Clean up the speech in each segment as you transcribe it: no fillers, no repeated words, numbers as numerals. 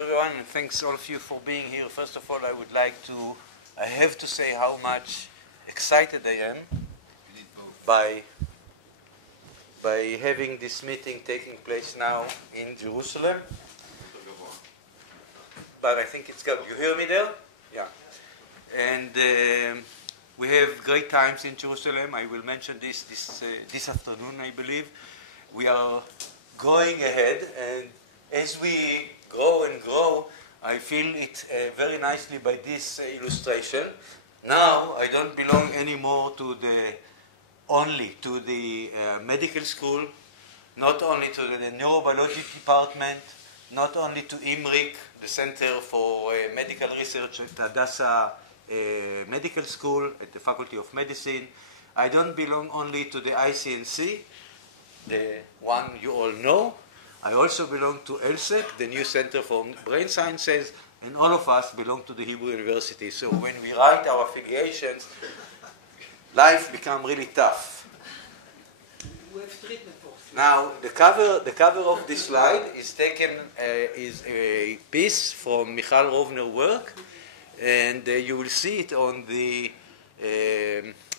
Everyone, and thanks all of you for being here. First of all, I have to say how much excited I am by having this meeting taking place now in Jerusalem. But I think it's good. You hear me there? Yeah. And we have great times in Jerusalem. I will mention this afternoon, I believe. We are going ahead, and as we grow and grow, I feel it very nicely by this illustration. Now I don't belong anymore to the medical school, not only to the neurobiology department, not only to IMRIC, the Center for Medical Research at Hadassah Medical School at the Faculty of Medicine. I don't belong only to the ICNC, the one you all know. I also belong to ELSEC, the new Center for Brain Sciences, and all of us belong to the Hebrew University. So when we write our affiliations, life becomes really tough. Now, the cover of this slide is is a piece from Michal Rovner's work, and you will see it on the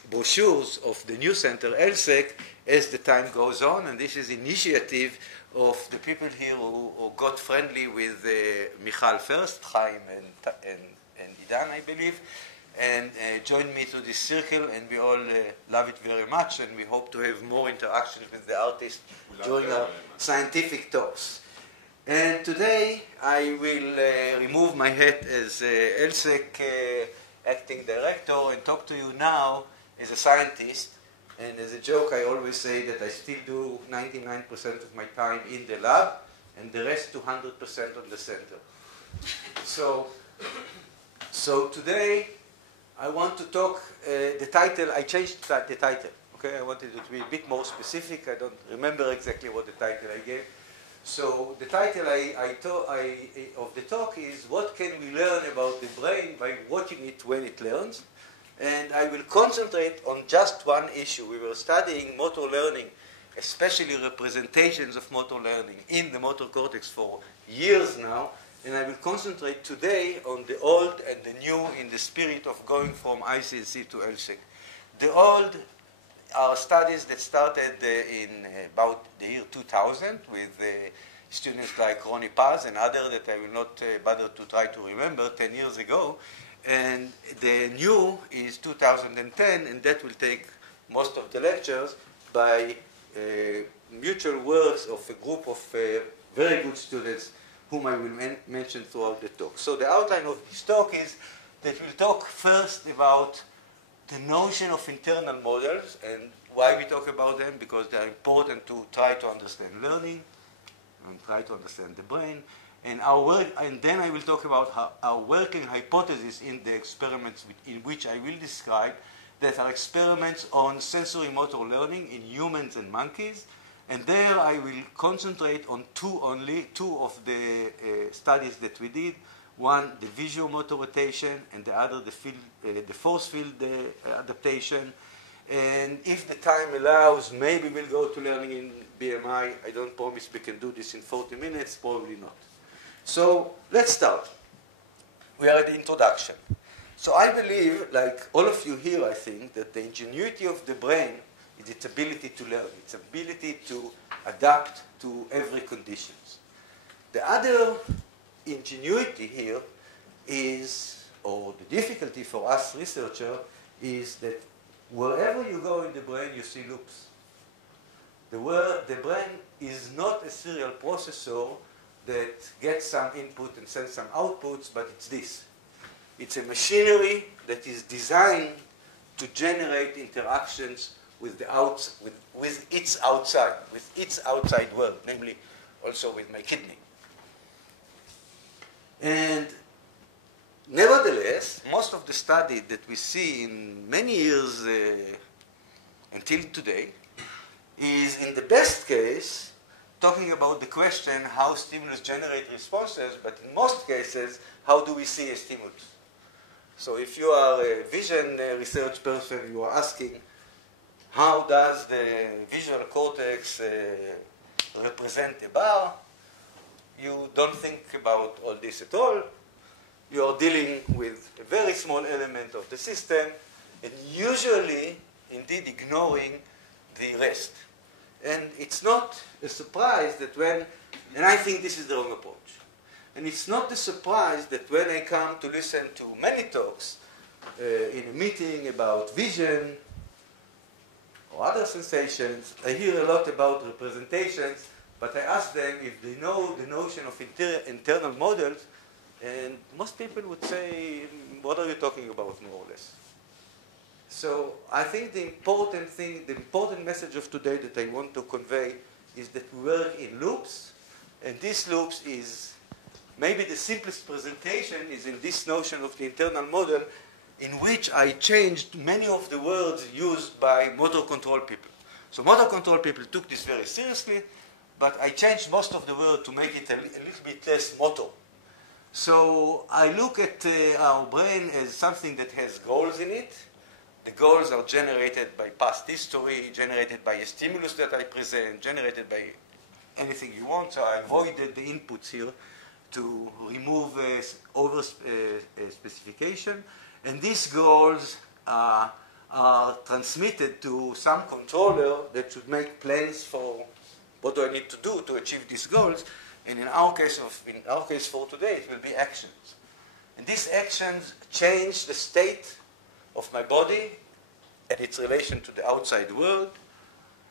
brochures of the new center, ELSEC, as the time goes on. And this is initiative of the people here who got friendly with Michal first, Chaim and Idan, I believe, and joined me to this circle, and we all love it very much, and we hope to have more interactions with the artists during our scientific talks. And today I will remove my hat as ELSEC acting director and talk to you now as a scientist. And as a joke, I always say that I still do 99% of my time in the lab, and the rest 200% on the center. So today, I want to talk, the title, I changed the title. Okay, I wanted it to be a bit more specific. I don't remember exactly what the title I gave. So the title of the talk is, what can we learn about the brain by watching it when it learns? And I will concentrate on just one issue. We were studying motor learning, especially representations of motor learning in the motor cortex for years now. And I will concentrate today on the old and the new in the spirit of going from ICNC to ELSEC. The old are studies that started in about the year 2000 with students like Ronnie Paz and others that I will not bother to try to remember 10 years ago. And the new is 2010, and that will take most of the lectures by mutual works of a group of very good students whom I will mention throughout the talk. So the outline of this talk is that we'll talk first about the notion of internal models and why we talk about them, because they are important to try to understand learning and try to understand the brain. And then I will talk about our working hypothesis in the experiments in which I will describe, that are experiments on sensory motor learning in humans and monkeys. And there I will concentrate on two of the studies that we did. One, the visual motor rotation, and the other, the force field adaptation. And if the time allows, maybe we'll go to learning in BMI. I don't promise we can do this in 40 minutes, probably not. So let's start. We are at the introduction. So I believe, like all of you here, I think, that the ingenuity of the brain is its ability to learn, its ability to adapt to every conditions. The other ingenuity here is, or the difficulty for us researchers, is that wherever you go in the brain, you see loops. The brain is not a serial processor that gets some input and sends some outputs, but it's this. It's a machinery that is designed to generate interactions with its outside world, namely also with my kidney. And nevertheless, most of the study that we see in many years until today is, in the best case, talking about the question how stimulus generate responses, but in most cases, how do we see a stimulus? So if you are a vision research person, you are asking, how does the visual cortex represent a bar? you don't think about all this at all. You are dealing with a very small element of the system, and usually, indeed, ignoring the rest. And it's not a surprise that when, and I think this is the wrong approach, and it's not a surprise that when I come to listen to many talks in a meeting about vision or other sensations, I hear a lot about representations, but I ask them if they know the notion of internal models, and most people would say, what are you talking about, more or less? So I think the important thing, the important message of today that I want to convey is that we work in loops, and this loops is, maybe the simplest presentation is in this notion of the internal model, in which I changed many of the words used by motor control people. So motor control people took this very seriously, but I changed most of the word to make it a little bit less motor. So I look at our brain as something that has goals in it. The goals are generated by past history, generated by a stimulus that I present, generated by anything you want. So I avoided the inputs here to remove over specification. And these goals are transmitted to some controller that should make plans for what do I need to do to achieve these goals. And in our case for today, it will be actions. And these actions change the state of my body and its relation to the outside world.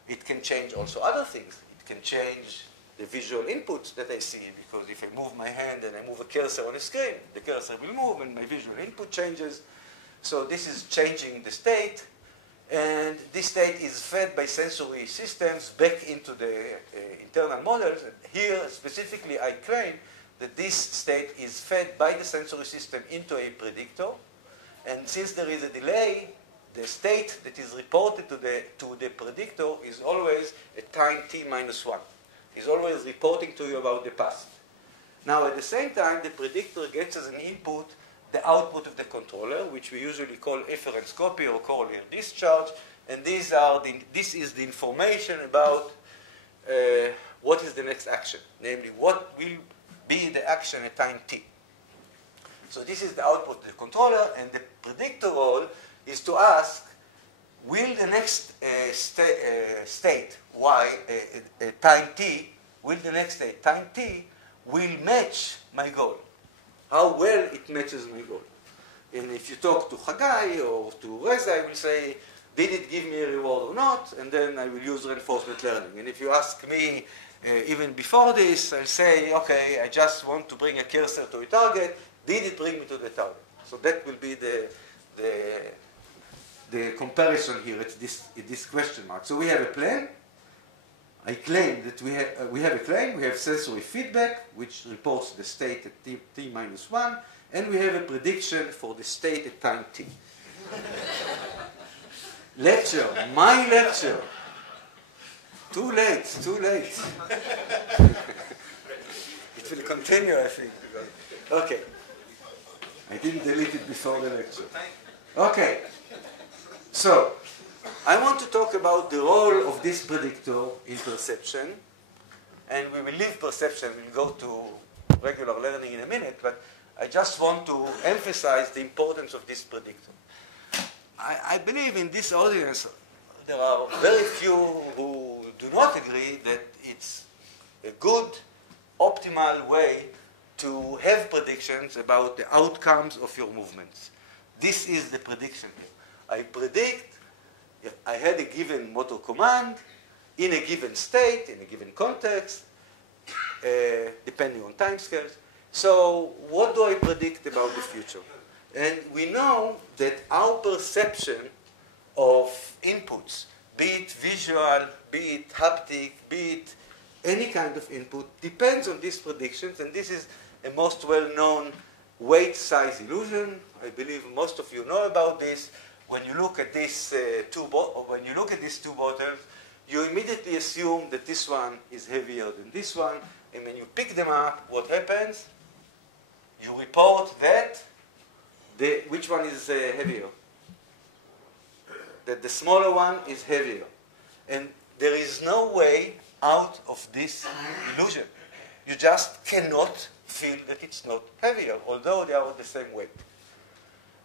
It can change also other things. It can change the visual inputs that I see, because if I move my hand and I move a cursor on a screen, the cursor will move and my visual input changes. So this is changing the state, and this state is fed by sensory systems back into the internal models. And here, specifically, I claim that this state is fed by the sensory system into a predictor. And since there is a delay, the state that is reported to the predictor is always at time t minus 1. It's always reporting to you about the past. Now, at the same time, the predictor gets as an input the output of the controller, which we usually call efference copy or Corollary discharge. And this is the information about what is the next action, namely what will be the action at time t. So this is the output of the controller, and the predictor role is to ask, will the next state, y, time t, will the next state, time t, will match my goal? How well it matches my goal. And if you talk to Hagai or to Reza, I will say, did it give me a reward or not? And then I will use reinforcement learning. And if you ask me, even before this, I'll say, okay, I just want to bring a cursor to a target. Did it bring me to the target? So that will be the comparison here. It's this question mark. So we have a plan. I claim that we have a claim. We have sensory feedback, which reports the state at t minus 1, and we have a prediction for the state at time t. Lecture, my lecture. Too late, too late. It will continue, I think. Okay. I didn't delete it before the lecture. Okay. So, I want to talk about the role of this predictor in perception. And we will leave perception, we'll go to regular learning in a minute, but I just want to emphasize the importance of this predictor. I believe in this audience, there are very few who do not agree that it's a good, optimal way to have predictions about the outcomes of your movements. This is the prediction here. I predict if I had a given motor command in a given state, in a given context, depending on timescales. So what do I predict about the future? And we know that our perception of inputs, be it visual, be it haptic, be it any kind of input, depends on these predictions, and this is a most well-known weight-size illusion. I believe most of you know about this. When you look at these two bottles, you immediately assume that this one is heavier than this one, and when you pick them up, what happens? You report that which one is heavier? That the smaller one is heavier. And there is no way out of this illusion. you just cannot feel that it's not heavier, although they are the same weight.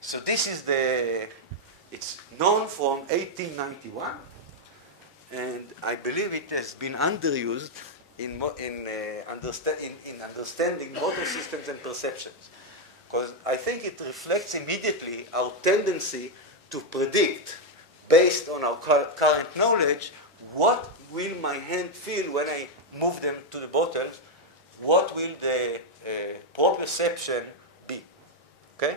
So this is it's known from 1891, and I believe it has been underused in understanding motor systems and perceptions. Because I think it reflects immediately our tendency to predict, based on our current knowledge, what will my hand feel when I move them to the bottles, what will the proprioception be, okay?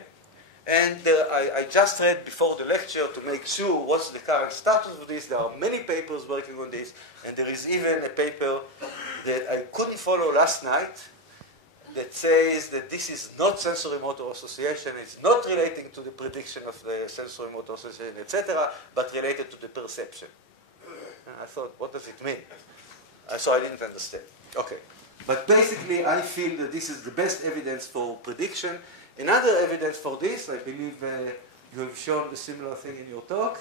And I just read before the lecture to make sure what's the current status of this. There are many papers working on this, and there is even a paper that I couldn't follow last night that says that this is not sensory-motor association, it's not relating to the prediction of the sensory-motor association, etc., but related to the perception. I thought, what does it mean? So I didn't understand. Okay. But basically, I feel that this is the best evidence for prediction. Another evidence for this, I believe you have shown a similar thing in your talk.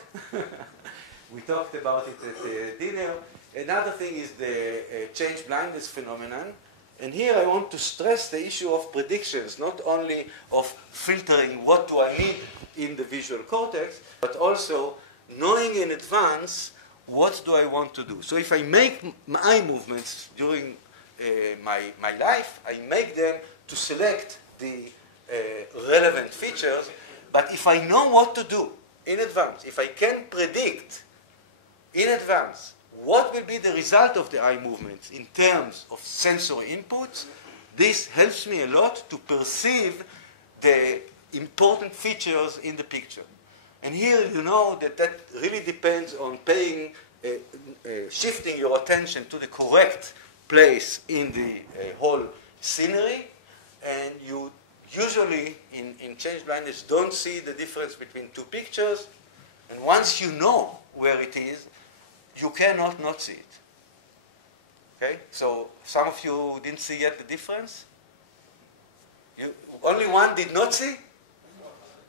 We talked about it at dinner. Another thing is the change blindness phenomenon. And here I want to stress the issue of predictions, not only of filtering what do I need in the visual cortex, but also knowing in advance what do I want to do. So if I make eye movements during my life, I make them to select the relevant features, but if I know what to do in advance, if I can predict in advance what will be the result of the eye movements in terms of sensory inputs, this helps me a lot to perceive the important features in the picture. And here you know that that really depends on paying, shifting your attention to the correct place in the whole scenery, and you usually in change blindness don't see the difference between two pictures, and once you know where it is, you cannot not see it. Okay? So some of you didn't see yet the difference? Only one did not see?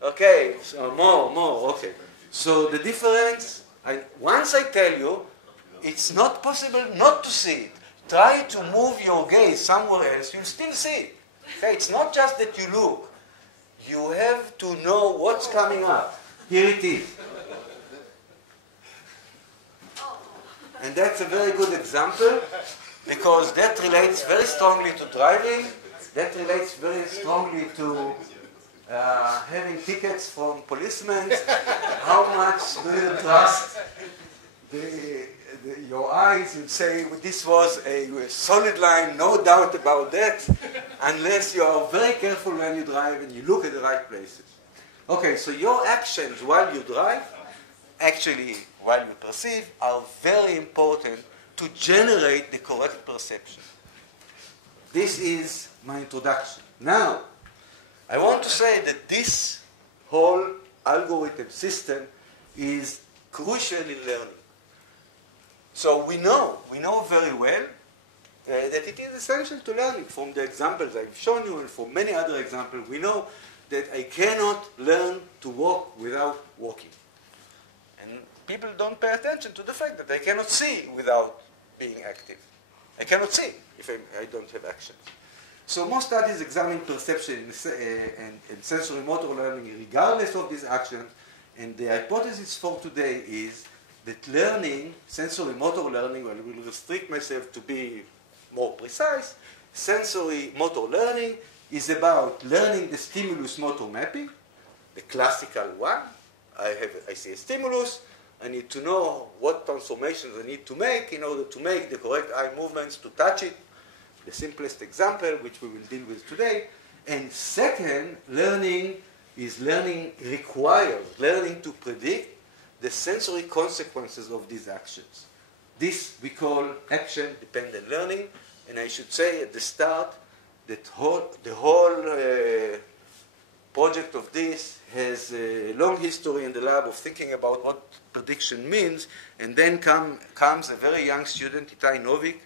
Okay, so more, okay. So the difference, once I tell you, it's not possible not to see it. Try to move your gaze somewhere else, you'll still see it. Okay? It's not just that you look. You have to know what's coming up. Here it is. And that's a very good example, because that relates very strongly to driving. That relates very strongly to having tickets from policemen. How much do you trust your eyes? You say, well, this was a solid line, no doubt about that, unless you are very careful when you drive and you look at the right places. Okay, so your actions while you drive, actually while you perceive, are very important to generate the correct perception. This is my introduction. Now, I want to say that this whole algorithm system is crucial in learning. So we know very well that it is essential to learning. From the examples I've shown you and from many other examples, we know that I cannot learn to walk without walking. And people don't pay attention to the fact that I cannot see without being active. I cannot see if I don't have actions. So most studies examine perception and sensory motor learning regardless of these actions, and the hypothesis for today is that learning, sensory motor learning, well, I will restrict myself to be more precise, sensory motor learning is about learning the stimulus motor mapping, the classical one. I see a stimulus, I need to know what transformations I need to make in order to make the correct eye movements to touch it. The simplest example, which we will deal with today. And second, learning requires learning to predict the sensory consequences of these actions. This we call action-dependent learning, and I should say at the start that the whole project of this has a long history in the lab of thinking about what prediction means, and then comes a very young student, Itai Novik,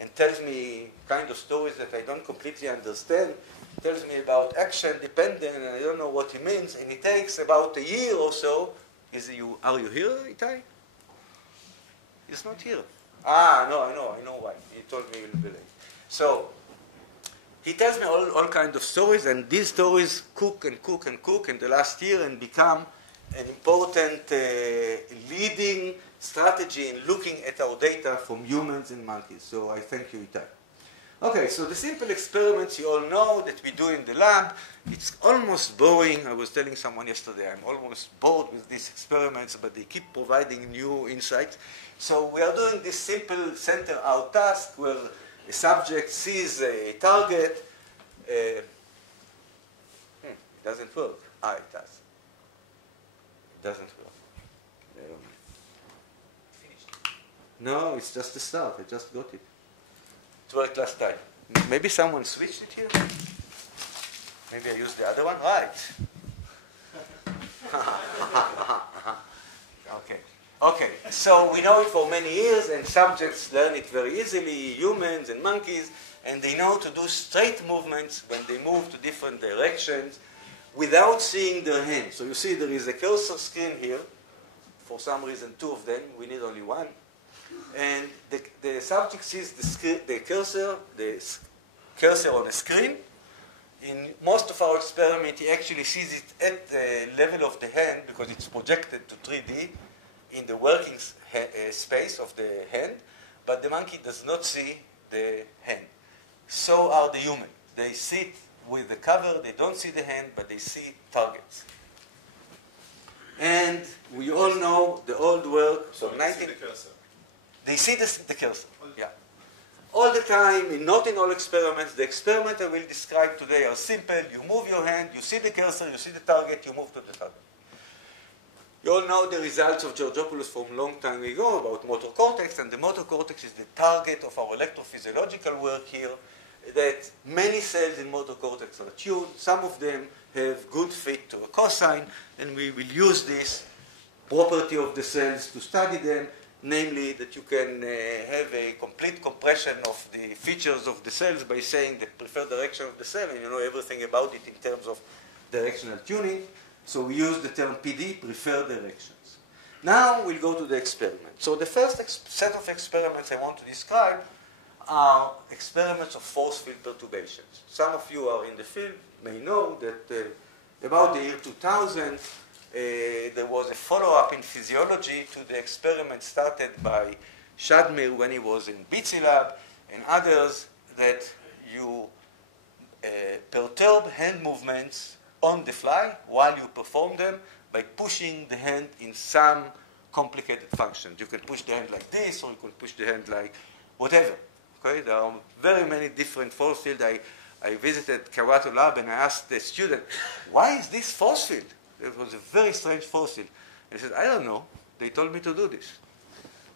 and tells me kind of stories that I don't completely understand, tells me about action-dependent, and I don't know what he means, and it takes about a year or so. Are you here, Itai? He's not here. Ah, no, I know why. He told me he will be late. So, he tells me all kinds of stories, and these stories cook and cook and cook in the last year and become an important leading strategy in looking at our data from humans and monkeys. So I thank you, Itai. Okay, so the simple experiments you all know that we do in the lab, it's almost boring. I was telling someone yesterday, I'm almost bored with these experiments, but they keep providing new insights. So we are doing this simple center-out task where a subject sees a target. It doesn't work. It does. It doesn't work. No, it's just the start. I just got it. It worked last time. Maybe someone switched it here? Maybe I used the other one? Right. Okay. Okay, so we know it for many years, and subjects learn it very easily, humans and monkeys, and they know to do straight movements when they move to different directions without seeing their hands. So you see there is a cursor screen here. For some reason, two of them. We need only one. And the subject sees the cursor on a screen. In most of our experiments, he actually sees it at the level of the hand because it's projected to 3D in the working space of the hand, but the monkey does not see the hand. So are the humans. They sit with the cover, they don't see the hand, but they see targets. And we all know the old work. So they see the cursor. They see the cursor, yeah. All the time, not in all experiments. The experiments I will describe today are simple. You move your hand, you see the cursor, you see the target, you move to the target. You all know the results of Georgopoulos from a long time ago about motor cortex, and the motor cortex is the target of our electrophysiological work here, that many cells in motor cortex are tuned. Some of them have good fit to a cosine, and we will use this property of the cells to study them, namely that you can have a complete compression of the features of the cells by saying the preferred direction of the cell, and you know everything about it in terms of directional tuning. So we use the term PD, preferred directions. Now we'll go to the experiment. So the first set of experiments I want to describe are experiments of force field perturbations. Some of you are in the field may know that about the year 2000, there was a follow-up in physiology to the experiment started by Shadmir when he was in Bitsi Lab and others, that you perturb hand movements on the fly while you perform them by pushing the hand in some complicated functions. You can push the hand like this, or you can push the hand like whatever. Okay? There are very many different force fields. I visited Kawato Lab and I asked the student, why is this force field? It was a very strange force field. He said, I don't know. They told me to do this.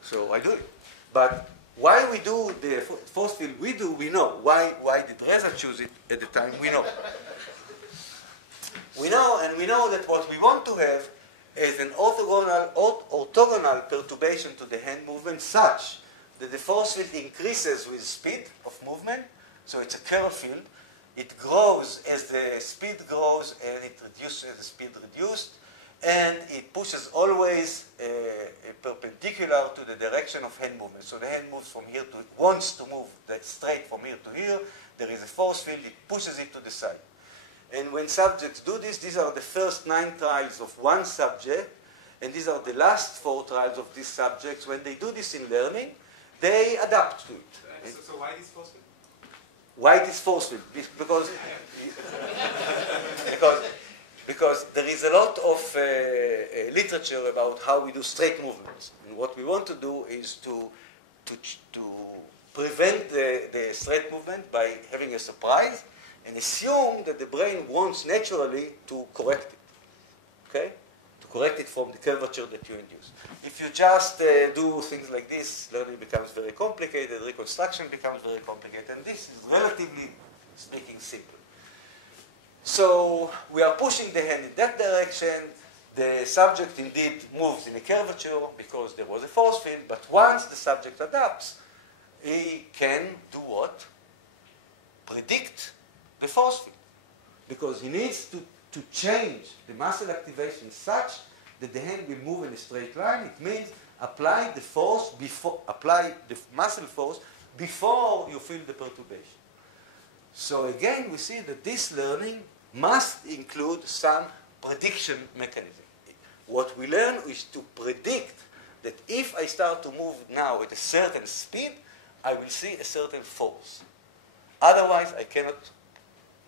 So I do it. But why we do the force field we do, we know. Why did Reza choose it at the time? We know. We know, and we know that what we want to have is an orthogonal perturbation to the hand movement such that the force field increases with speed of movement. So it's a curve field. It grows as the speed grows, and it reduces as the speed reduced. And it pushes always perpendicular to the direction of hand movement. So the hand moves from here to, wants to move straight from here to here. There is a force field. It pushes it to the side. And when subjects do this, these are the first 9 trials of one subject, and these are the last 4 trials of these subjects. When they do this in learning, they adapt to it. So why this force field? Why this force field? Because there is a lot of literature about how we do straight movements. And what we want to do is to prevent the straight movement by having a surprise and assume that the brain wants naturally to correct it. Okay? To correct it from the curvature that you induce. If you just do things like this, learning becomes very complicated, reconstruction becomes very complicated, and this is relatively speaking simple. So we are pushing the hand in that direction. The subject indeed moves in a curvature because there was a force field, but once the subject adapts, he can do what? Predict the force field. Because he needs to change the muscle activation such that the hand will move in a straight line. It means apply the muscle force before you feel the perturbation. So again, we see that this learning must include some prediction mechanism. What we learn is to predict that if I start to move now at a certain speed, I will see a certain force. Otherwise, I cannot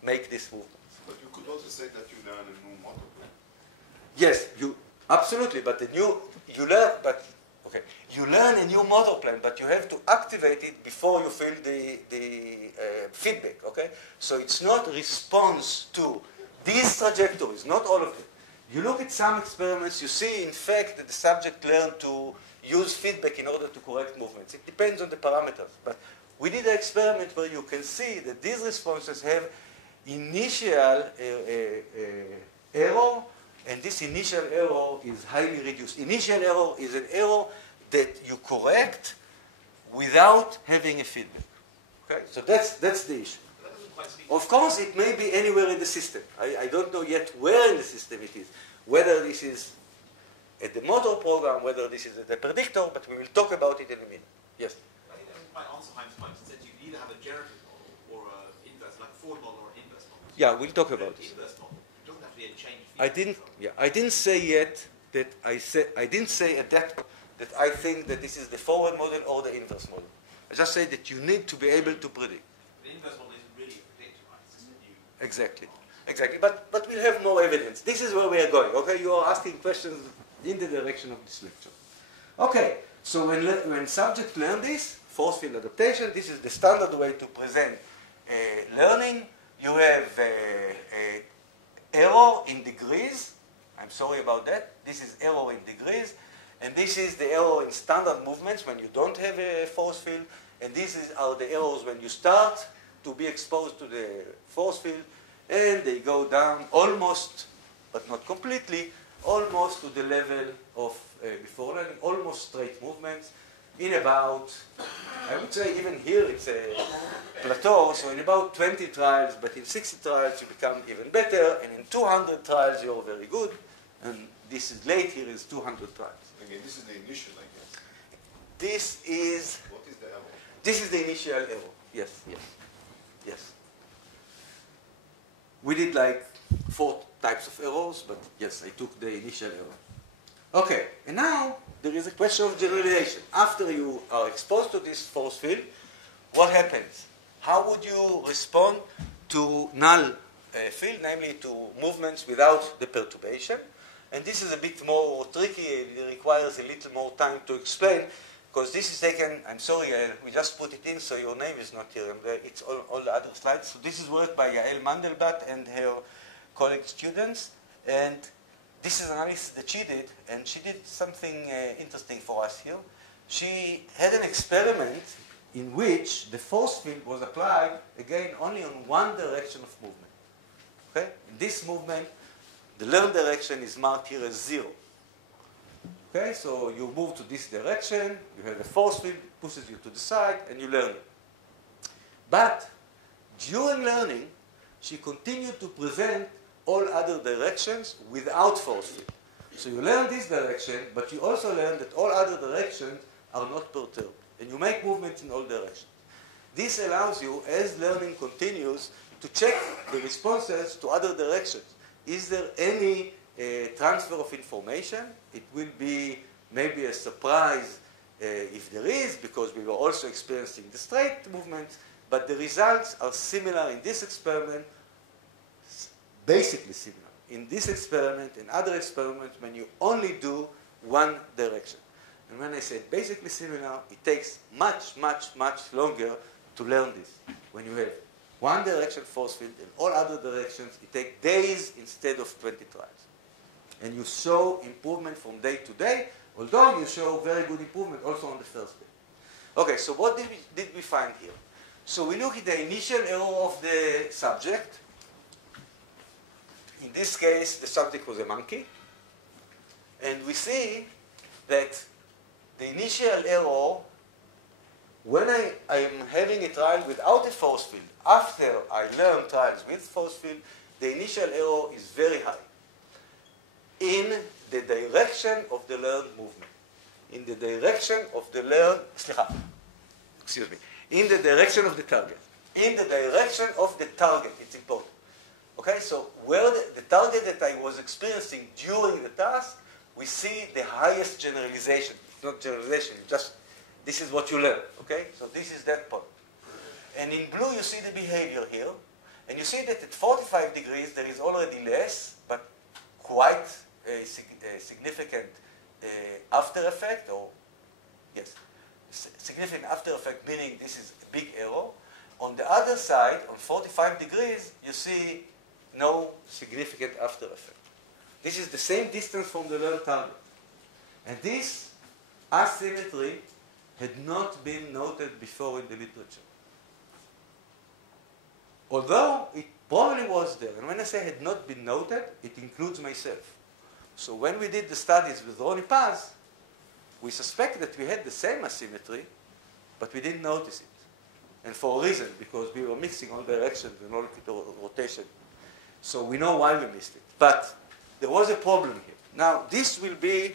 make this movement. But you could also say that you learn a new model plan. Yes, absolutely. But you learn a new model plan, but you have to activate it before you feel the feedback. Okay, so it's not response to these trajectories, not all of them. You look at some experiments, you see, in fact, that the subject learned to use feedback in order to correct movements. It depends on the parameters. But we did an experiment where you can see that these responses have initial error, and this initial error is highly reduced. Initial error is an error that you correct without having a feedback. Okay? So that's the issue. Of course, it may be anywhere in the system. I don't know yet where in the system it is. Whether this is at the motor program, whether this is at the predictor, but we will talk about it in a minute. Yes? I think that was quite answer Heim's point. It said you either have a generative model or an inverse, like a forward model or an inverse model. Yeah, we'll talk about it. Inverse model. It doesn't have to be a change. I didn't say yet that I didn't say at that that I think that this is the forward model or the inverse model. I just say that you need to be able to predict. The inverse model isn't really a predictor, right? It's just a new... Exactly. But we'll have more evidence. This is where we are going. Okay, you are asking questions in the direction of this lecture. Okay, so when subjects learn this, force field adaptation, this is the standard way to present learning. You have error in degrees. I'm sorry about that. This is error in degrees. And this is the error in standard movements when you don't have a force field. And these are the errors when you start to be exposed to the force field. And they go down almost, but not completely, almost to the level of before learning, almost straight movements in about, I would say even here it's a plateau, so in about 20 trials, but in 60 trials you become even better, and in 200 trials you're very good, and this is late here is 200 trials. Again, this is the initial, I guess. This is... What is the error? This is the initial error. Yes. We did like 4 types of errors, but yes, I took the initial error. Okay, and now there is a question of generalization. After you are exposed to this force field, what happens? How would you respond to null field, namely to movements without the perturbation? And this is a bit more tricky. It requires a little more time to explain, because this is taken, I'm sorry, we just put it in, so your name is not here. It's all the other slides. So this is work by Yael Mandelbat and her colleague students. And this is analysis that she did, and she did something interesting for us here. She had an experiment in which the force field was applied, again, only on one direction of movement. Okay? In this movement, the learned direction is marked here as 0. Okay, so you move to this direction, you have a force field, pushes you to the side, and you learn it. But during learning, she continued to present all other directions without force field. So you learn this direction, but you also learn that all other directions are not perturbed, and you make movements in all directions. This allows you, as learning continues, to check the responses to other directions. Is there any transfer of information? It will be maybe a surprise if there is, because we were also experiencing the straight movements, but the results are similar in this experiment, basically similar. In this experiment and other experiments, when you only do one direction. And when I say basically similar, it takes much, much, much longer to learn this. When you have one direction force field and all other directions, it takes days instead of 20 trials. And you show improvement from day to day, although you show very good improvement also on the first day. Okay, so what did we find here? So we look at the initial error of the subject. In this case, the subject was a monkey. And we see that the initial error, when I am having a trial without a force field, after I learn trials with force field, the initial error is very high in the direction of the learned movement. In the direction of the learned, in the direction of the target. in the direction of the target. It's important. Okay, so where the target that I was experiencing during the task, we see the highest generalization. It's not generalization, just this is what you learn. Okay, so this is that point. And in blue, you see the behavior here. And you see that at 45 degrees, there is already less, but quite a significant after effect, or yes, significant after effect, meaning this is a big error. On the other side, on 45 degrees, you see no significant after effect. This is the same distance from the learned target. And this asymmetry had not been noted before in the literature. Although it probably was there. And when I say had not been noted, it includes myself. So when we did the studies with Ronnie Paz, we suspect that we had the same asymmetry, but we didn't notice it. And for a reason, because we were mixing all directions and all rotation. So we know why we missed it. But there was a problem here. Now, this will be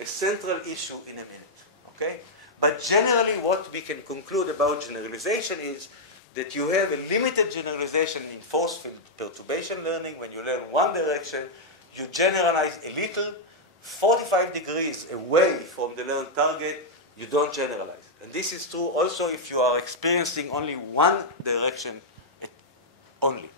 a central issue in a minute. Okay? But generally, what we can conclude about generalization is that you have a limited generalization in force field perturbation learning. When you learn one direction, you generalize a little. 45 degrees away from the learned target, you don't generalize. And this is true also if you are experiencing only one direction only.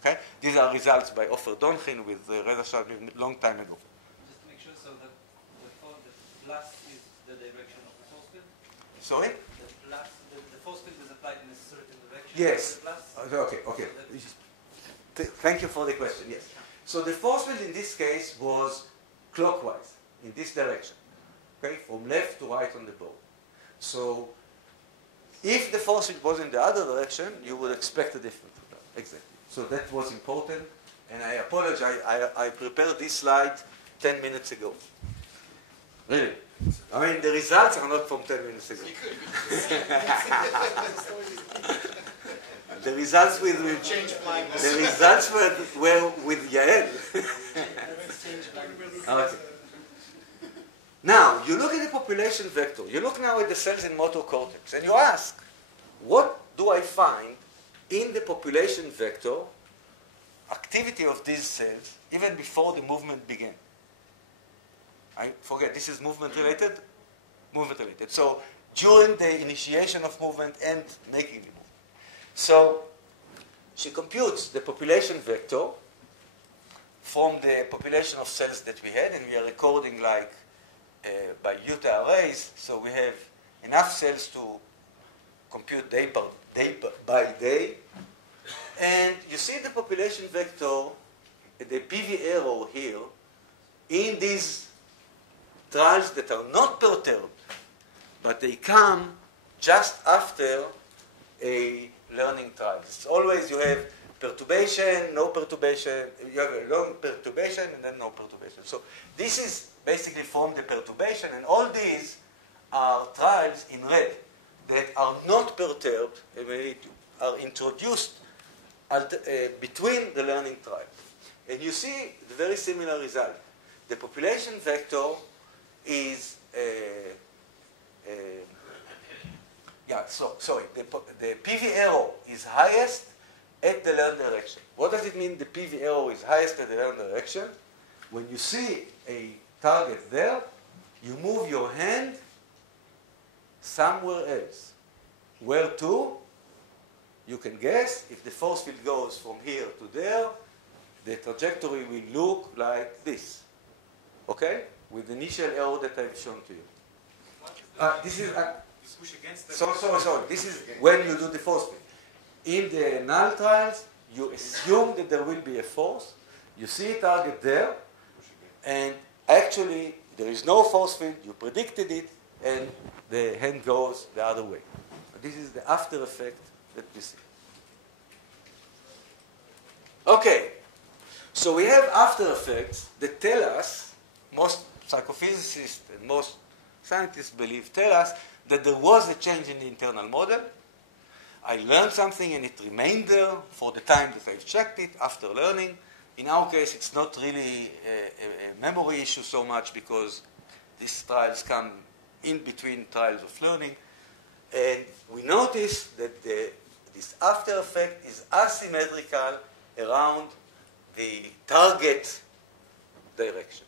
Okay? These are results by Ofer Donchin with Reza Shadli a long time ago. Just to make sure, so that the plus is the direction of the force field? Sorry? The force field is applied in a certain direction? Yes. The plus? Okay. Thank you for the question, yes. So the force field in this case was clockwise, in this direction. Okay? From left to right on the board. So if the force field was in the other direction, you would expect a different result. Exactly. So that was important, and I apologize. I prepared this slide 10 minutes ago. Really? I mean, the results are not from 10 minutes ago. The results with the results were with Yael. Okay. Now, you look at the population vector. You look now at the cells in motor cortex, and you ask, what do I find in the population vector activity of these cells even before the movement began? I forget, this is movement related? Movement related. So during the initiation of movement and making the movement. So she computes the population vector from the population of cells that we had, and we are recording like by Utah arrays, so we have enough cells to compute day by day. And you see the population vector, the PV error here, in these trials that are not perturbed, but they come just after a learning trial. It's always you have perturbation, no perturbation, you have a long perturbation and then no perturbation. So this is basically from the perturbation, and all these are trials in red that are not perturbed, are introduced between the learning trials. And you see the very similar result. The population vector is, the PV error is highest at the learned direction. What does it mean the PV error is highest at the learned direction? When you see a target there, you move your hand somewhere else. Where to? You can guess. If the force field goes from here to there, the trajectory will look like this. Okay? With the initial arrow that I've shown to you. This is... push against the sorry. This is when you do the force field. In the null trials, you assume that there will be a force. You see a target there, and actually there is no force field. You predicted it, and the hand goes the other way. This is the after effect that we see. Okay, so we have after effects that tell us, most psychophysicists and most scientists tell us that there was a change in the internal model. I learned something and it remained there for the time that I've checked it after learning. In our case, it's not really a memory issue so much because these trials come in between trials of learning. And we notice that the this after effect is asymmetrical around the target direction.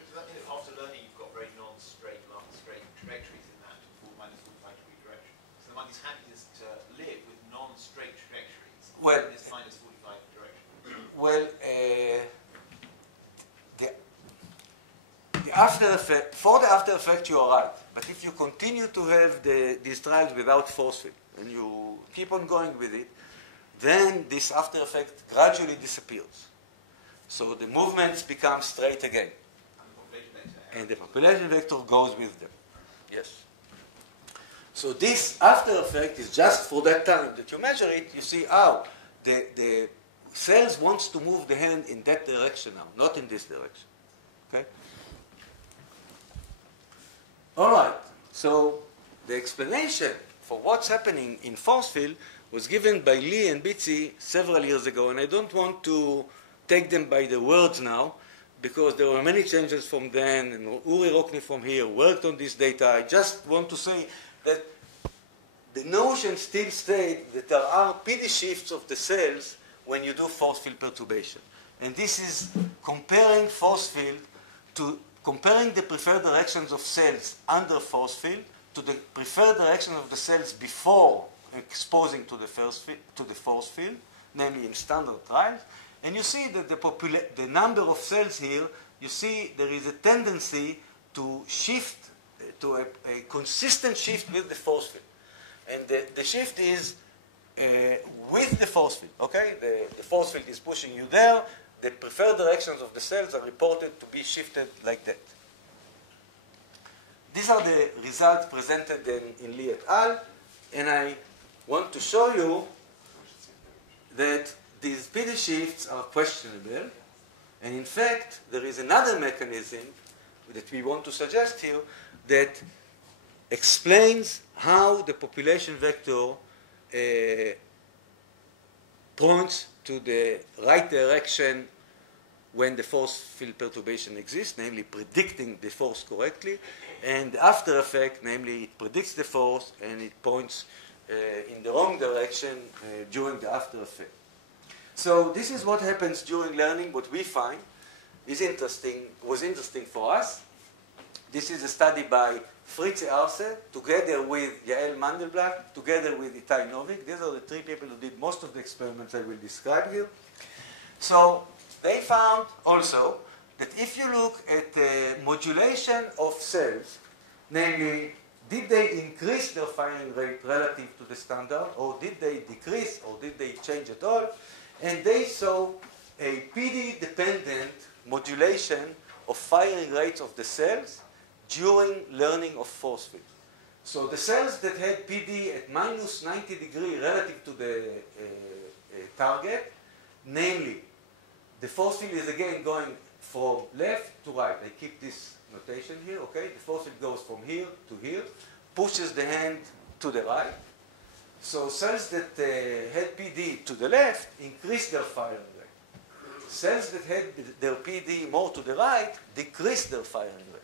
Does that mean that after learning you've got very non-straight trajectories in that minus 45 degree direction? So the monkey's happy to live with non-straight trajectories Well, in this minus 45 direction. Well, the after effect, for the after effect you are right. But if you continue to have these trials without force field and you keep on going with it, then this after effect gradually disappears. So the movements become straight again. And the population vector goes with them. Yes. So this after effect is just for that time that you measure it, you see, oh, the cells wants to move the hand in that direction now, not in this direction. Okay? All right. So the explanation for what's happening in force field was given by Lee and Bitzi several years ago, and I don't want to take them by the words now, because there were many changes from then, and Uri Rokni from here worked on this data. I just want to say that the notion still states that there are PD shifts of the cells when you do force field perturbation. And this is comparing force field to comparing the preferred directions of cells under force field to the preferred directions of the cells before exposing to the force field, namely in standard trials. And you see that the number of cells here, you see there is a tendency to shift, to a consistent shift with the force field. And the shift is with the force field, okay? The force field is pushing you there. The preferred directions of the cells are reported to be shifted like that. These are the results presented in Lee et al. And I want to show you that these PD shifts are questionable. And in fact, there is another mechanism that we want to suggest here that explains how the population vector points to the right direction when the force field perturbation exists, namely predicting the force correctly, and the after effect, namely it predicts the force and it points in the wrong direction during the after effect. So this is what happens during learning. What we find is was interesting for us. This is a study by Fritz Arce, together with Yael Mandelblatt, together with Itai Novik. These are the three people who did most of the experiments I will describe here. So they found also that if you look at the modulation of cells, namely, did they increase their firing rate relative to the standard, or did they decrease, or did they change at all? And they saw a PD-dependent modulation of firing rates of the cells during learning of force field. So the cells that had PD at minus 90 degrees relative to the target, namely, the force field is again going from left to right. I keep this notation here, okay? The force field goes from here to here, pushes the hand to the right. So cells that had PD to the left increase their firing rate. Cells that had their PD more to the right decrease their firing rate.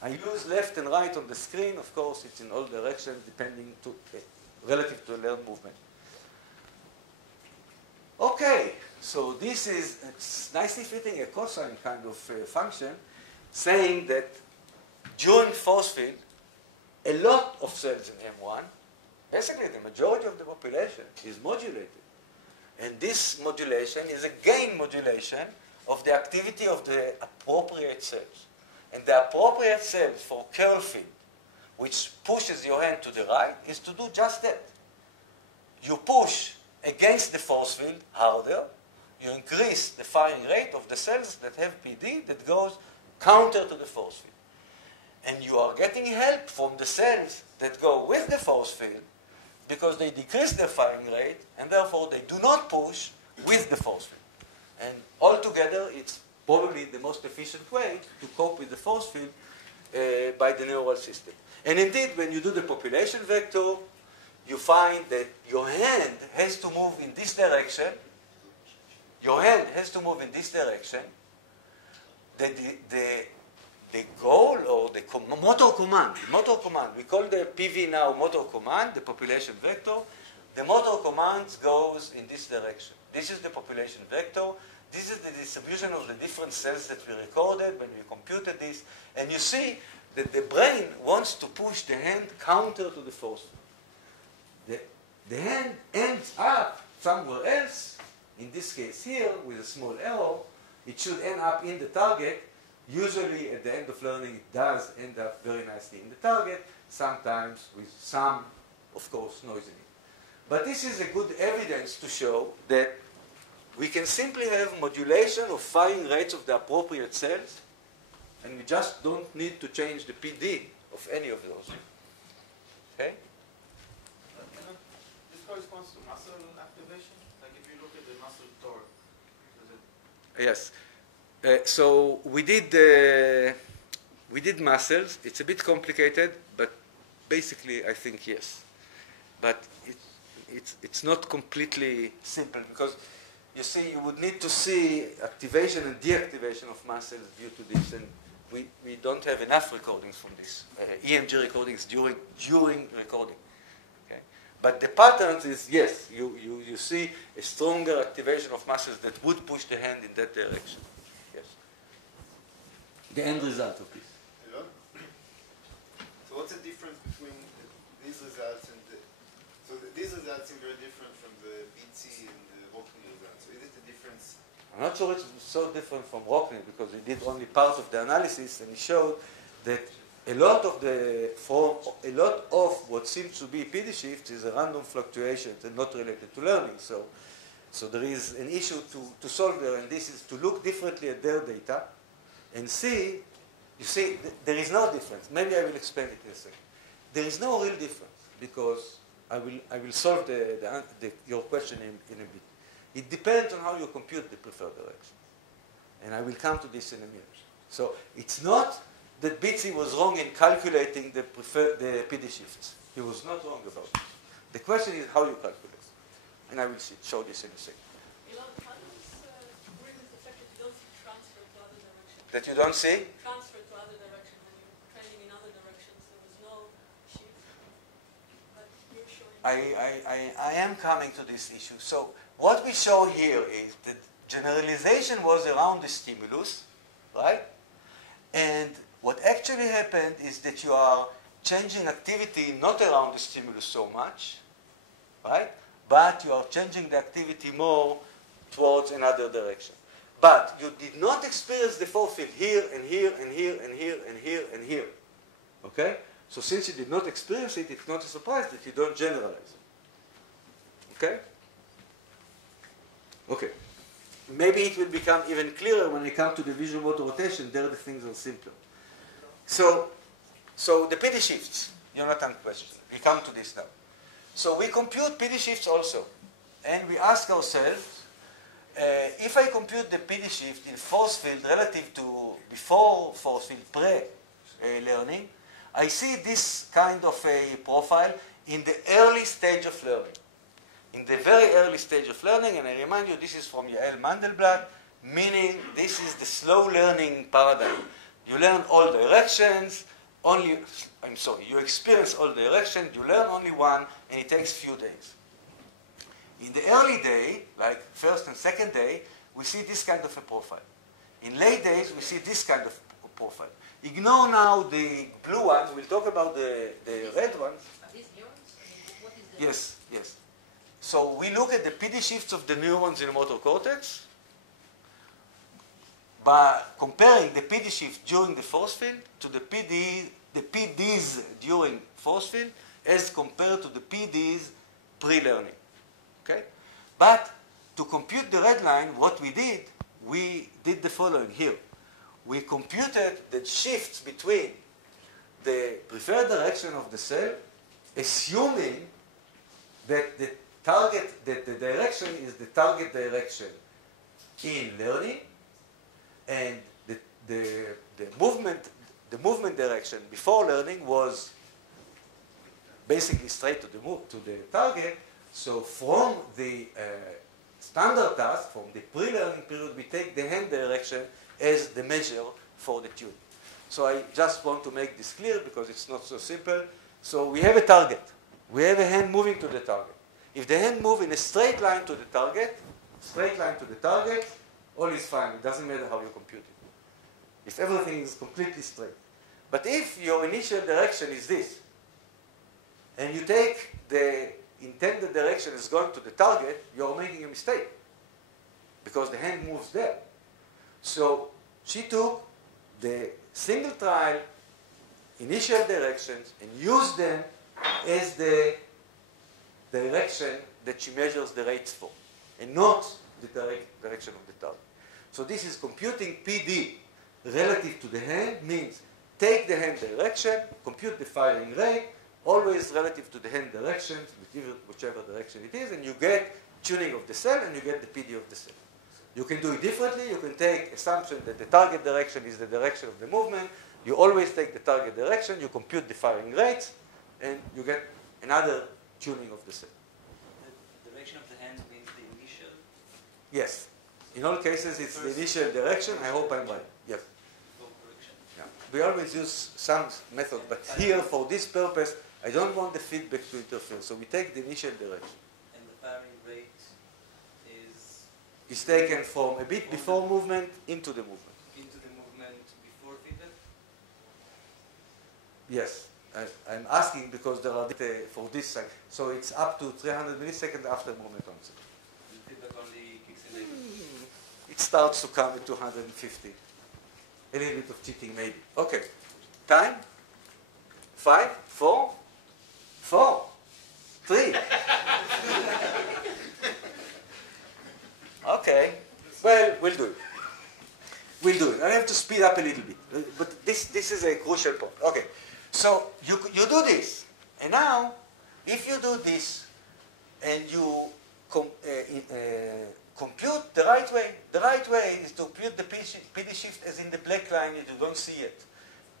I use left and right on the screen. Of course, it's in all directions depending to relative to the learned movement. Okay, so this is it's nicely fitting a cosine kind of function, saying that during force field, a lot of cells in M1, basically the majority of the population, is modulated. And this modulation is a gain modulation of the activity of the appropriate cells. And the appropriate cell for curl field, which pushes your hand to the right, is to do just that. You push against the force field harder, you increase the firing rate of the cells that have PD that goes counter to the force field. And you are getting help from the cells that go with the force field because they decrease their firing rate and therefore they do not push with the force field. And altogether, it's probably the most efficient way to cope with the force field by the neural system. And indeed, when you do the population vector, you find that your hand has to move in this direction. Your hand has to move in this direction. The goal or the motor command, we call the PV now motor command, the population vector. the motor commands goes in this direction. This is the population vector. This is the distribution of the different cells that we recorded when we computed this. And you see that the brain wants to push the hand counter to the force. The hand ends up somewhere else, in this case here, with a small arrow. It should end up in the target. Usually at the end of learning it does end up very nicely in the target, sometimes with some, of course, noise in it. But this is a good evidence to show that we can simply have modulation of firing rates of the appropriate cells, and we just don't need to change the PD of any of those. Okay? This corresponds to muscle activation? Like if you look at the muscle torque, Yes. So we did muscles. It's a bit complicated, but basically I think yes. But it's not completely simple because you see you would need to see activation and deactivation of muscles due to this, and we don't have enough recordings from this EMG recordings during recording. Okay? But the patterns is yes, you see a stronger activation of muscles that would push the hand in that direction. Yes. The end result of this. Hello? So what's the difference between these results and these results seem very different from the BT and the Rockney results. So is it a difference? I'm not sure it's so different from Rockney because he did only part of the analysis and he showed that a lot of what seems to be PD shifts is a random fluctuation and not related to learning. So there is an issue to solve there, and this is to look differently at their data and see. You see, there is no difference. Maybe I will explain it in a second. There is no real difference because I will solve your question in a bit. It depends on how you compute the preferred direction. And I will come to this in a minute. So it's not that Bitsy was wrong in calculating the PD shifts. He was not wrong about it. The question is how you calculate. And I will show this in a second. Eilon, how does agree with the fact that you don't see transfer to other directions? That you don't see? Transfer to other directions. When you're training in other directions, there was no shift. But you're showing... I am coming to this issue. So what we show here is that generalization was around the stimulus, right? And what actually happened is that you are changing activity not around the stimulus so much, right? But you are changing the activity more towards another direction. But you did not experience the force field here and here and here and here and here and here. Okay? So since you did not experience it, it's not a surprise that you don't generalize it. Okay? Okay. Maybe it will become even clearer when we come to the visual motor rotation. There the things are simpler. So the PD shifts, Jonathan question. We come to this now. So we compute PD shifts also. And we ask ourselves, if I compute the PD shift in force field relative to before force field pre-learning, I see this kind of a profile in the early stage of learning. In the very early stage of learning, and I remind you, this is from Yael Mandelblatt, meaning this is the slow learning paradigm. You learn all directions, you experience all directions, you learn only one, and it takes few days. In the early day, like first and second day, we see this kind of a profile. In late days, we see this kind of profile. Ignore now the blue ones, we'll talk about the red ones. Are these neurons? What is the... Yes. So we look at the PD shifts of the neurons in the motor cortex by comparing the PD shift during the force field to the PDs during force field as compared to the PDs pre-learning. Okay? But to compute the red line, what we did the following here. We computed the shifts between the preferred direction of the cell, assuming that the direction is the target direction in learning, and the movement direction before learning was basically straight to the target. So from the standard task, from the pre-learning period, we take the hand direction as the measure for the tuning. So I just want to make this clear because it's not so simple. So we have a target. We have a hand moving to the target. If the hand moves in a straight line to the target, all is fine. It doesn't matter how you compute it. If everything is completely straight. But if your initial direction is this, and you take the intended direction as going to the target, you're making a mistake. Because the hand moves there. So she took the single trial initial directions and used them as the direction that she measures the rates for, and not the direction of the target. So this is computing PD relative to the hand, means take the hand direction, compute the firing rate, always relative to the hand direction, whichever direction it is, and you get tuning of the cell and you get the PD of the cell. You can do it differently. You can take assumption that the target direction is the direction of the movement. You always take the target direction, you compute the firing rates, and you get another tuning of the cell. The direction of the hand means the initial? Yes. In all cases, it's the initial direction. I hope I'm right. Yes. Yeah. We always use some method, but here, for this purpose, I don't want the feedback to interfere. So we take the initial direction. And the firing rate is taken from a bit before movement into the movement. Into the movement before feedback? Yes. I'm asking because there are data for this side. So it's up to 300 milliseconds after movement onset. And feedback only kicks in later? It starts to come at 250. A little bit of cheating maybe. Okay. Time? 5, 4, 4, 3. Okay. Well, we'll do it. We'll do it. I have to speed up a little bit. But this is a crucial point. Okay. So you do this. And now, if you do this and you compute the right way is to compute the PD shift as in the black line that you don't see it.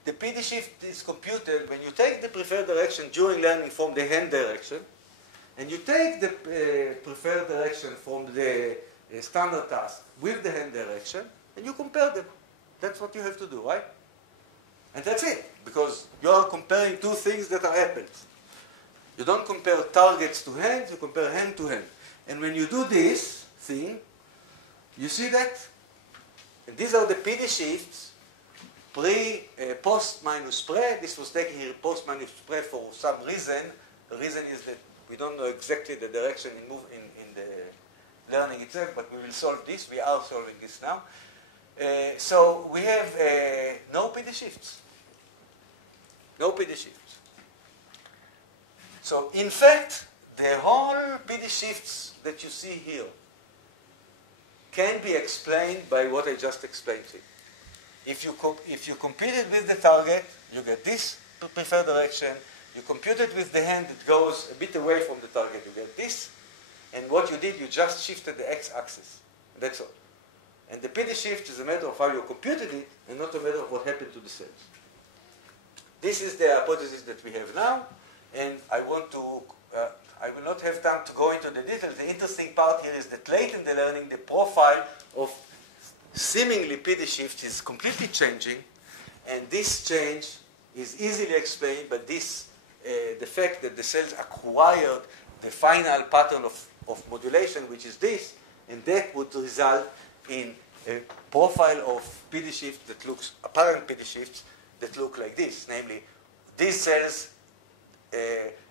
The PD shift is computed when you take the preferred direction during learning from the hand direction, and you take the preferred direction from the standard task with the hand direction, and you compare them. That's what you have to do, right? And that's it, because you are comparing two things that are apples. You don't compare targets to hands, you compare hand to hand. And when you do this thing, you see that? And these are the PD shifts, post minus pre. This was taken here post minus pre for some reason. The reason is that we don't know exactly the direction in the learning itself, but we will solve this. We are solving this now. So we have no PD shifts. No PD shifts. So in fact, the whole PD shifts that you see here can be explained by what I just explained to you. If you compute it with the target, you get this preferred direction. You compute it with the hand, it goes a bit away from the target, you get this. And what you did, you just shifted the x-axis. That's all. And the PD shift is a matter of how you computed it, and not a matter of what happened to the cells. This is the hypothesis that we have now, and I will not have time to go into the details. The interesting part here is that late in the learning, the profile of seemingly PD shift is completely changing, and this change is easily explained by this, the fact that the cells acquired the final pattern of modulation, which is this, and that would result in a profile of PD shift that looks, apparent PD shifts that look like this. Namely, these cells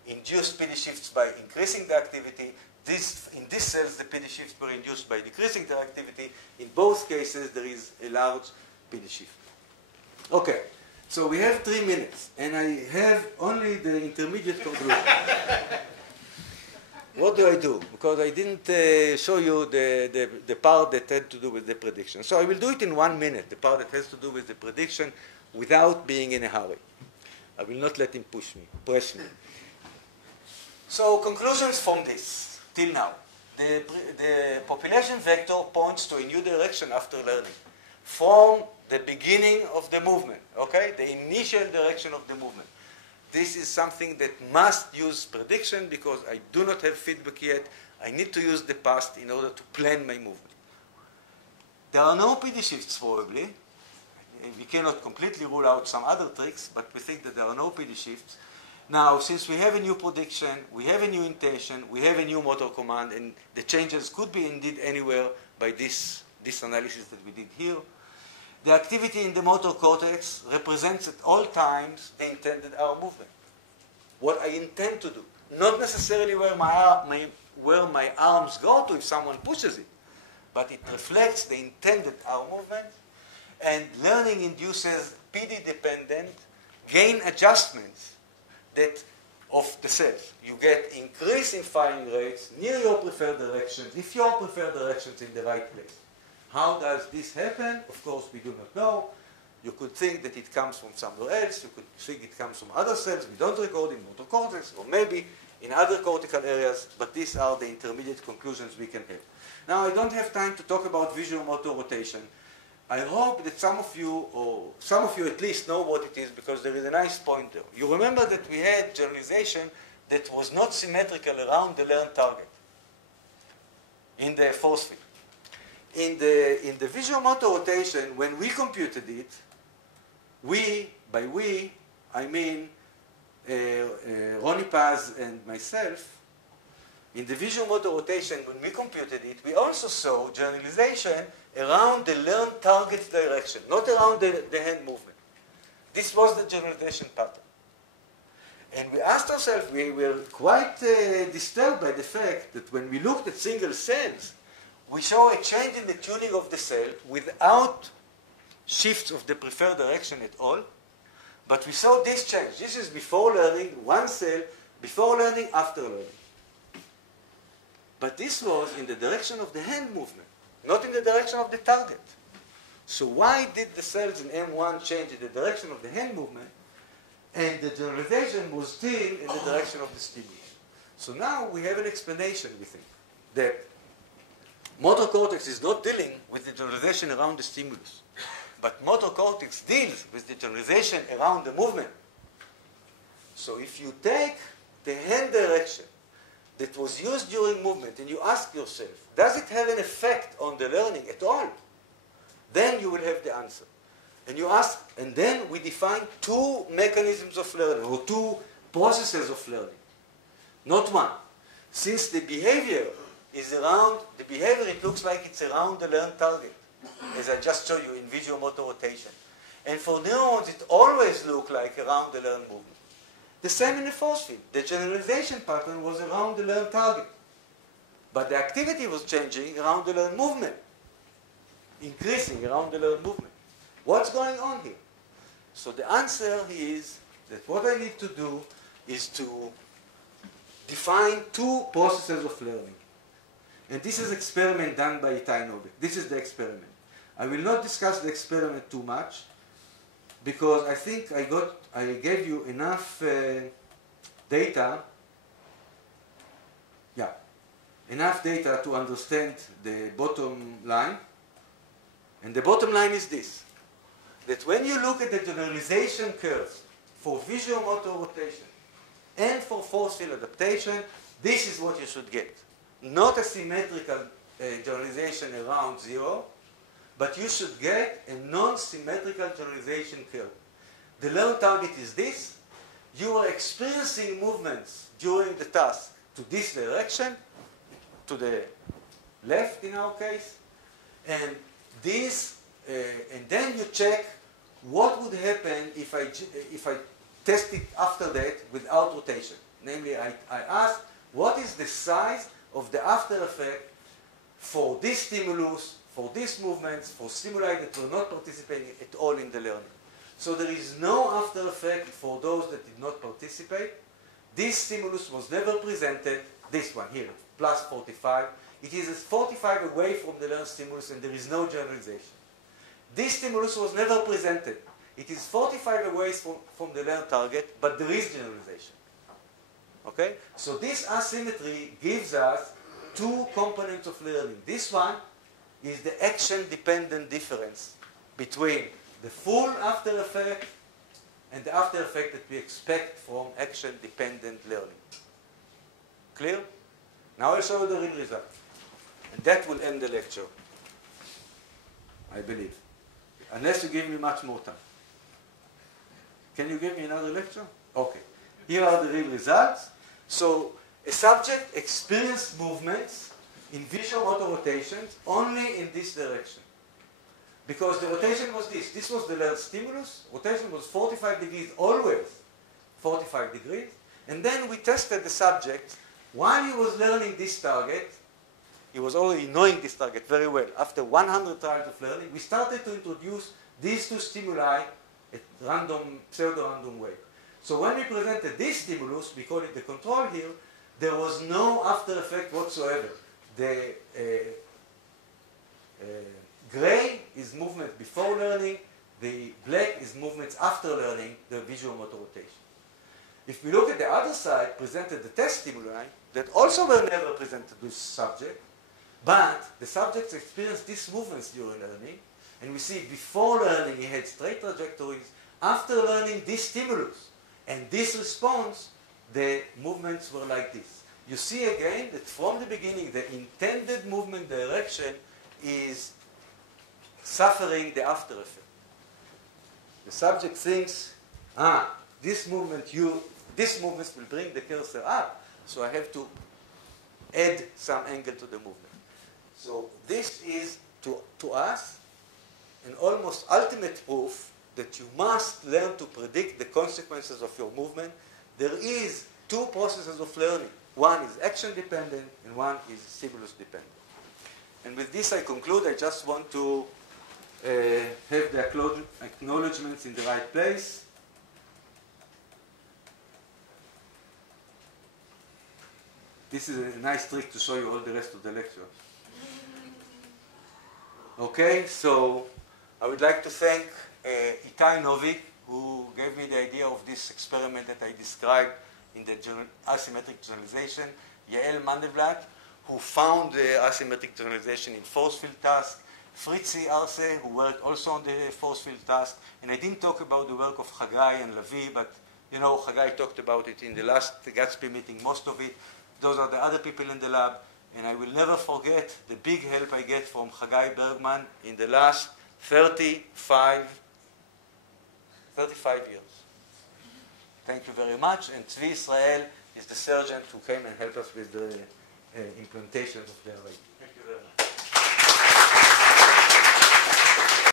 induced PD shifts by increasing the activity. In these cells, the PD shifts were induced by decreasing their activity. In both cases, there is a large PD shift. Okay, so we have 3 minutes, and I have only the intermediate conclusion. What do I do? Because I didn't show you the part that had to do with the prediction. So I will do it in 1 minute, the part that has to do with the prediction without being in a hurry. I will not let him press me. So conclusions from this, till now. The population vector points to a new direction after learning. From the beginning of the movement, okay? The initial direction of the movement. This is something that must use prediction because I do not have feedback yet. I need to use the past in order to plan my movement. There are no PD shifts probably. We cannot completely rule out some other tricks, but we think that there are no PD shifts. Now, since we have a new prediction, we have a new intention, we have a new motor command, and the changes could be indeed anywhere by this analysis that we did here, the activity in the motor cortex represents at all times the intended arm movement. What I intend to do. Not necessarily where my arms go to if someone pushes it, but it reflects the intended arm movement, and learning induces PD-dependent gain adjustments of the cells. You get increase in firing rates near your preferred directions, if your preferred direction is in the right place. How does this happen? Of course, we do not know. You could think that it comes from somewhere else. You could think it comes from other cells. We don't record in motor cortex, or maybe in other cortical areas, but these are the intermediate conclusions we can have. Now, I don't have time to talk about visual motor rotation. I hope that some of you at least know what it is, because there is a nice point there. You remember that we had generalization that was not symmetrical around the learned target in the force field. In the visual motor rotation, when we computed it, by we, I mean Ronnie Paz and myself, in the visual motor rotation, when we computed it, we also saw generalization around the learned target direction, not around the hand movement. This was the generalization pattern. And we asked ourselves, we were quite disturbed by the fact that when we looked at single cells, we saw a change in the tuning of the cell without shifts of the preferred direction at all. But we saw this change. This is before learning, one cell, before learning, after learning. But this was in the direction of the hand movement, not in the direction of the target. So why did the cells in M1 change in the direction of the hand movement, and the generalization was still in the direction of the stimulus? So now we have an explanation, we think, that motor cortex is not dealing with the generalization around the stimulus, but motor cortex deals with the generalization around the movement. So if you take the hand direction that was used during movement and you ask yourself, does it have an effect on the learning at all? Then you will have the answer. And you ask, and then we define two mechanisms of learning, or two processes of learning, not one. Since the behavior is around, the behavior, it looks like it's around the learned target, as I just showed you in visual motor rotation. And for neurons, it always looks like around the learned movement. The same in the force field. The generalization pattern was around the learned target. But the activity was changing around the learned movement, increasing around the learned movement. What's going on here? So the answer is that what I need to do is to define two processes of learning. And this is an experiment done by Itai Novik. This is the experiment. I will not discuss the experiment too much, because I think I gave you enough data to understand the bottom line. And the bottom line is this, that when you look at the generalization curves for visual motor rotation and for force field adaptation, this is what you should get. Not a symmetrical generalization around zero, but you should get a non-symmetrical generalization curve. The learned target is this. You are experiencing movements during the task to this direction, to the left in our case, and then you check what would happen if I test it after that without rotation. Namely, I ask, what is the size of the after effect for this stimulus, for these movements, for stimuli that were not participating at all in the learning. So there is no after effect for those that did not participate. This stimulus was never presented, this one here, plus 45. It is 45 away from the learned stimulus, and there is no generalization. This stimulus was never presented. It is 45 away from the learned target, but there is generalization. Okay? So this asymmetry gives us two components of learning. This one is the action-dependent difference between the full after effect and the after effect that we expect from action-dependent learning. Clear? Now I'll show you the real result. And that will end the lecture, I believe. Unless you give me much more time. Can you give me another lecture? Okay. Here are the real results. So a subject experienced movements in visual motor rotations only in this direction. Because the rotation was this. This was the learned stimulus. Rotation was 45 degrees, always 45 degrees. And then we tested the subject while he was learning this target. He was already knowing this target very well. After 100 trials of learning, we started to introduce these two stimuli at random, pseudo-random way. So when we presented this stimulus, we call it the control here, there was no after effect whatsoever. The gray is movement before learning, the black is movements after learning the visual motor rotation. If we look at the other side, presented the test stimuli that also were never presented with subject, but the subjects experienced these movements during learning, and we see before learning he had straight trajectories, after learning this stimulus, and this response, the movements were like this. You see again that from the beginning the intended movement direction is suffering the after effect. The subject thinks, this movement will bring the cursor up, so I have to add some angle to the movement. So this is, to us, an almost ultimate proof that you must learn to predict the consequences of your movement. There is two processes of learning. One is action dependent and one is stimulus dependent. And with this I conclude. I just want to have the acknowledgements in the right place. This is a nice trick to show you all the rest of the lecture. Okay, so I would like to thank Itai Novik, who gave me the idea of this experiment that I described in the asymmetric generalization, Yael Mandelblatt, who found the asymmetric generalization in force field task, Fritzi Arce, who worked also on the force field task, and I didn't talk about the work of Chagai and Lavi, but you know, Chagai talked about it in the last Gatsby meeting, most of it. Those are the other people in the lab, and I will never forget the big help I get from Chagai Bergman in the last 35 years. Thank you very much. And Tzvi Israel is the surgeon who came and helped us with the implantation of the array.